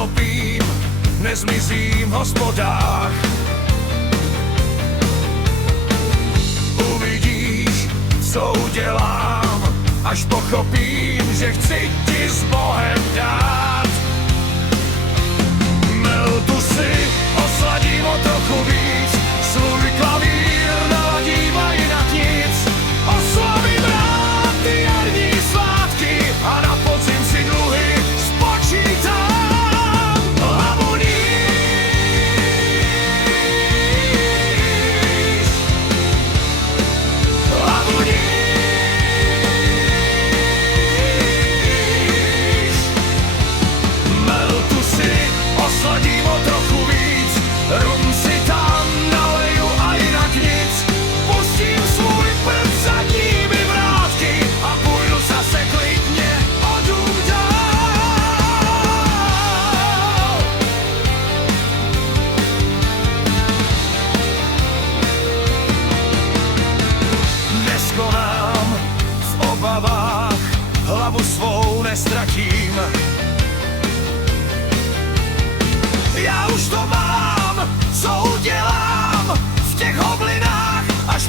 nepochopím, nezmizím v hospodách. Uvidíš, co udělám, až pochopím, že chci ti s Bohem dát. Meltu si, osladím o trochu víc, svůj klavír naladím a jinak nic. Oslavím rád ty jarní svátky a na podzim si dluhy spočítám. Hlavu níž, hlavu níž. Meltu si, osladím o trochu víc, rum si tam naleju a jinak nic. Pustím svůj prd zadními vrátky a půjdu zase klidně o dům dál. Neskonám v obavách, hlavu svou nestratím. Já už to mám, co udělám v těch hoblinách, až